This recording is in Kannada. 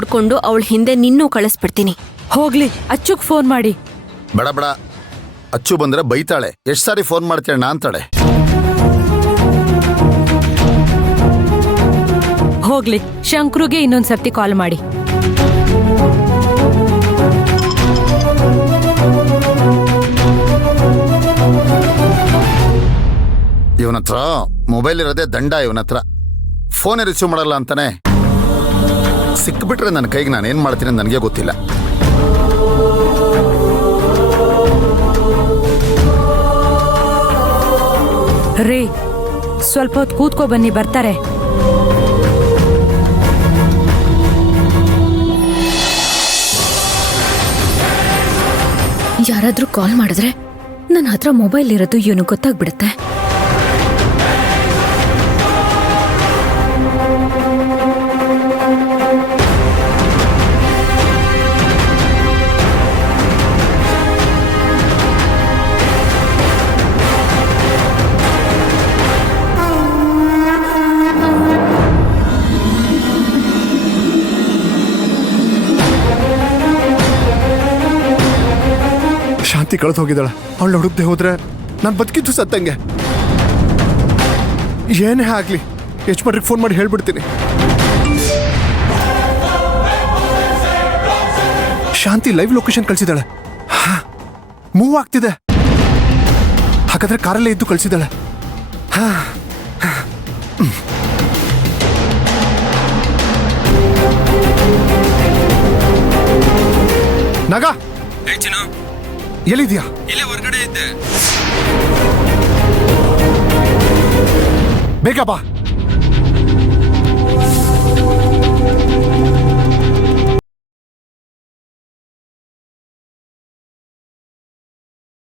ನೋಡ್ಕೊಂಡು ಅವಳ ಹಿಂದೆ ನಿನ್ನೂ ಕಳಿಸ್ಬಿಡ್ತೀನಿ. ಹೋಗ್ಲಿ, ಅಚ್ಚುಗ್ ಫೋನ್ ಮಾಡಿ. ಬೇಡ ಬೇಡ, ಅಚ್ಚು ಬಂದ್ರೆ ಬೈತಾಳೆ. ಎಷ್ಟು ಸಾರಿ ಫೋನ್ ಮಾಡ್ತೀಯಣ್ಣ ಅಂತಾಳೆ. ಹೋಗ್ಲಿ, ಶಂಕ್ರುಗೆ ಇನ್ನೊಂದ್ಸರ್ತಿ ಕಾಲ್ ಮಾಡಿ. ಇವನತ್ರ ಮೊಬೈಲ್ ಇರೋದೇ ದಂಡ. ಇವನತ್ರ ಫೋನೇ ರಿಸೀವ್ ಮಾಡಲ್ಲ ಅಂತಾನೆ. ಸಿಕ್ಬಿಟ್ರೆ ನನ್ನ ಕೈಗೆ ನಾನು ಏನ್ ಮಾಡ್ತೀನಿ ನನಗೆ ಗೊತ್ತಿಲ್ಲ. ರೇ, ಸ್ವಲ್ಪ ಹೊತ್ತು ಕೂತ್ಕೋ ಬನ್ನಿ, ಬರ್ತಾರೆ. ಯಾರಾದ್ರೂ ಕಾಲ್ ಮಾಡಿದ್ರೆ ನನ್ನ ಹತ್ರ ಮೊಬೈಲ್ ಇರೋದು ಇವನು ಗೊತ್ತಾಗ್ಬಿಡುತ್ತೆ. ಶಾಂತಿ ಕಳೆದು ಹೋಗಿದ್ದಾಳ. ಅವಳು ಹುಡುಕ್ದೆ ಹೋದ್ರೆ ನಾನು ಬದುಕಿದ್ದು ಸತ್ತಂಗೆ. ಏನೇ ಆಗ್ಲಿ, ಯಜಮಾನ್ರಿಗೆ ಫೋನ್ ಮಾಡಿ ಹೇಳ್ಬಿಡ್ತೀನಿ. ಶಾಂತಿ ಲೈವ್ ಲೊಕೇಶನ್ ಕಳಿಸಿದಾಳೆ. ಮೂವ್ ಆಗ್ತಿದೆ. ಹಾಗಾದ್ರೆ ಕಾರಲ್ಲೇ ಇದ್ದು ಕಳಿಸಿದಾಳೆ. ನಾಗ, ಎಲ್ಲಿದ್ಯಾ? ಇಲ್ಲೇ ಹೊರಗಡೆ ಇದ್ದೆ. ಬೇಗ ಬಾ.